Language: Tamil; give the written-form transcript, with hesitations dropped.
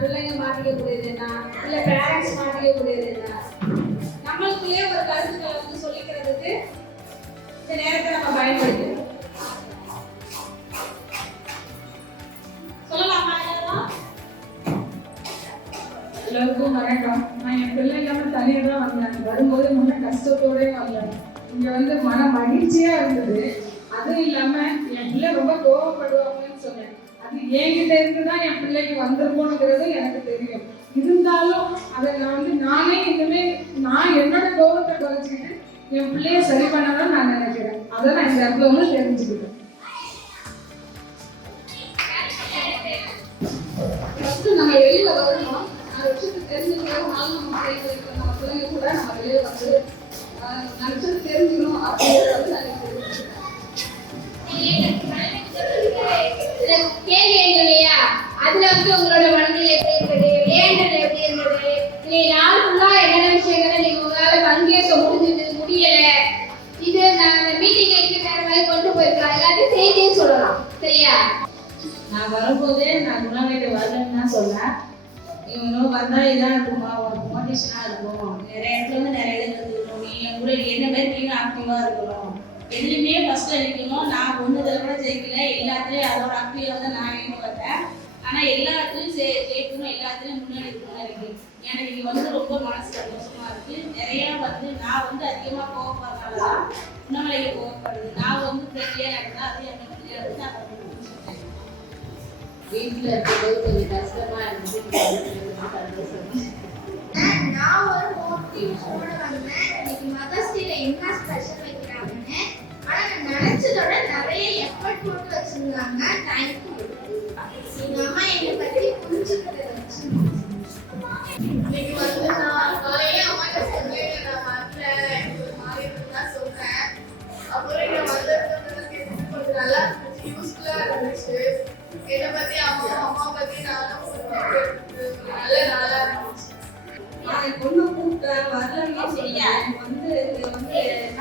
பிள்ளைங்க மாட்டிக்கக்கூடியது என்ன, இல்லை பேரண்ட்ஸ் மாட்டிக்கக்கூடியது என்ன, நம்மளுக்குள்ளேயே ஒரு கருத்துக்களை வந்து சொல்லிக்கிறதுக்கு இந்த நேரத்தை நம்ம பயன்படுத்தணும். சொல்லலாமா? எல்லாருக்கும் வணக்கம். நான் என் பிள்ளை இல்லாமல் தனியாக தான் வந்தேன். வரும்போது முன்ன கஷ்டத்தோடய வந்தேன். இங்கே வந்து மன மகிழ்ச்சியாக இருந்தது. அதுவும் இல்லாமல் என் பிள்ளை ரொம்ப கோவப்படுவாங்கன்னு சொன்னேன். அது என்கிட்ட இருக்குதான் என் பிள்ளைக்கு வந்திருக்கோங்கிறது எனக்கு தெரியும். இருந்தாலும் அதை நான் வந்து நானே இனிமேல் நான் என்னோட கோவத்தை குறைச்சிக்கிட்டு என் பிள்ளைய சரி பண்ணதான் நான் நினைக்கிறேன். அதை நான் இந்த இடத்துல வந்து தெரிஞ்சுக்கிட்டேன். நம்ம வெளியில வரணும், அந்த விஷயத்தை தெரிஞ்சுக்கிறோம். நம்ம பிள்ளைங்க கூட நம்ம வெளியே வந்து நினைச்சது தெரிஞ்சுக்கணும் அப்படிங்கிறது கேள்வி இல்லையா? அதுல வந்து உங்களோட மனநிலை எப்படி இருக்குது, விளையாண்டது எப்படி இருந்தது, நீ நாள் ஃபுல்லா என்னென்ன விஷயங்களை நீங்க உங்களால பங்கேற்க முடியல, இது நான் மீட்டிங்ல இருக்கிற மாதிரி கொண்டு போயிருக்கலாம், எல்லாத்தையும் செய்தியே சொல்லலாம். சரியா? நான் வரும்போதே நான் குணாவிட்டு வரலன்னு தான் சொன்னேன். இவனும் வந்தா இதான் இருக்குமா, உனக்கு மோட்டிவேஷனா இருக்கும், நிறைய இடத்துல வந்து நிறைய இது கற்றுக்கணும், நீ என் கூட என்ன மாதிரி நீங்க ஆக்டிவா இருக்கணும், எதுலையுமே ஃபர்ஸ்ட்ல நிற்கணும். நான் ஒன்றுதில் கூட ஜெயிக்கல, எல்லாத்துலேயும் அதோட ஆக்டிவாக தான் நான் வேணும் வந்தேன். ஆனால் எல்லாத்துலேயும் ஜெயிக்கணும், எல்லாத்துலேயும் முன்னாடி இருக்கணும். எனக்கு இது வந்து ரொம்ப மனசு சந்தோஷமா இருக்கு. நிறையா வந்து நான் வந்து அதிகமாக கோவப்படுறதுனால தான் உணவலைக்கு கோவப்படுது. நான் வந்து ஃப்ரெண்ட்லியாக நடந்தா அது எனக்கு ஃப்ரெண்ட்லியாக இருந்து நான் வீட்டில் இருக்கும்போது கொஞ்சம் கஷ்டமா இருந்துச்சு. நான் ஒரு மோட்டிவேஷனோட வந்தேன். இன்னைக்கு மதர்ஸ் டேல என்ன ஸ்பெஷல் வைக்கிறாங்கன்னு, ஆனா நான் நினைச்சதோட நிறைய எஃபர்ட் போட்டு வச்சிருந்தாங்க. தேங்க்யூ. எங்க அம்மா என்னை பத்தி புரிஞ்சுக்கிட்டு வச்சு இன்னைக்கு வந்து நான் காலையில அம்மாட்ட சொன்னேன், நான் வரல, எனக்கு ஒரு மாதிரி இருந்தா சொன்னேன். அப்புறம் நான் வந்ததுக்கு கொஞ்சம் நல்லா இருந்துச்சு, யூஸ்ஃபுல்லா இருந்துச்சு. என்னை பத்தி அம்மா பத்தி நானும் நல்ல நாளா இருந்துச்சு. பொண்ணு கூப்பிட்ட வரலன்னா சரியா வந்து என்ன